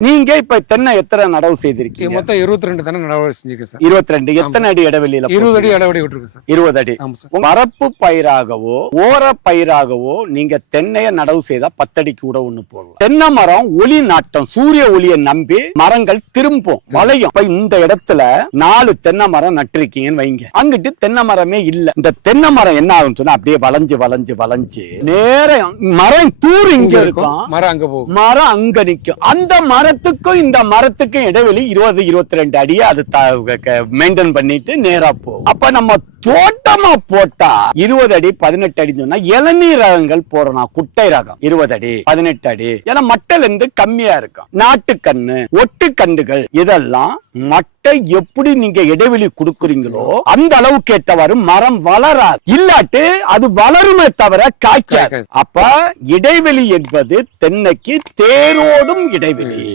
நீ நீங்க இப்ப தென்னை எத்தனை நடவு செய்திருக்கீங்க? மொத்தம் இருபத்தி ரெண்டு தானே நடவடிக்கை செஞ்சிருக்கேன் சார். இருபத்தி ரெண்டு எத்தனை அடி இடைவெளியில இருபது அடி? இடவெளி விட்டுருக்கு சார். இருபது அடி. மரப்பு பயிராகவோ ஓர பயிராகவோ நீங்க தென்னைய நடவு செய்தா பத்தடிக்கு கூட ஒண்ணு போடலாம். தென்னை மரம் ஒளி நாட்டம் சூரிய ஒளியை நம்பி மரங்கள் திரும்பும் வளையும். இப்ப இந்த இடத்துல நாலு தென்னை மரம் நட்டிருக்கீங்கன்னு வைங்க. அங்கிட்டு தென்னை மரமே இல்ல. இந்த தென்னை மரம் என்ன ஆகும்னு சொன்னா அப்படியே வளைஞ்சு வளைஞ்சு வளைஞ்சு நேரம் மரம் தூர் இங்க இருக்கும். மரம் அங்க போகும். மரம் அங்க நிக்கும். அந்த மரத்துக்கும் இந்த மரத்துக்கும் இடைவெளி இருபது இருபத்தி ரெண்டு அடியை அது மெயின்டைன் பண்ணிட்டு நேரா போகும். அப்ப நம்ம தோட்டமா போட்டா இருபது அடி பதினெட்டு அடி சொன்னா இளநீர் ரகங்கள் போடணும். குட்டை ரகம் இருபது அடி பதினெட்டு அடி. ஏன்னா மட்டல் இருந்து கம்மியா இருக்கும். நாட்டுக்கண்ணு ஒட்டு கண்டுகள் இதெல்லாம் மட்டை எப்படி நீங்க இடைவெளி கொடுக்குறீங்களோ அந்த அளவுக்கு ஏற்றவாறு மரம் வளராது. இல்லாட்டு அது வளருமே தவிர காய்க்காது. அப்ப இடைவெளி என்பது தென்னைக்கு தேரோடும் இடைவெளி.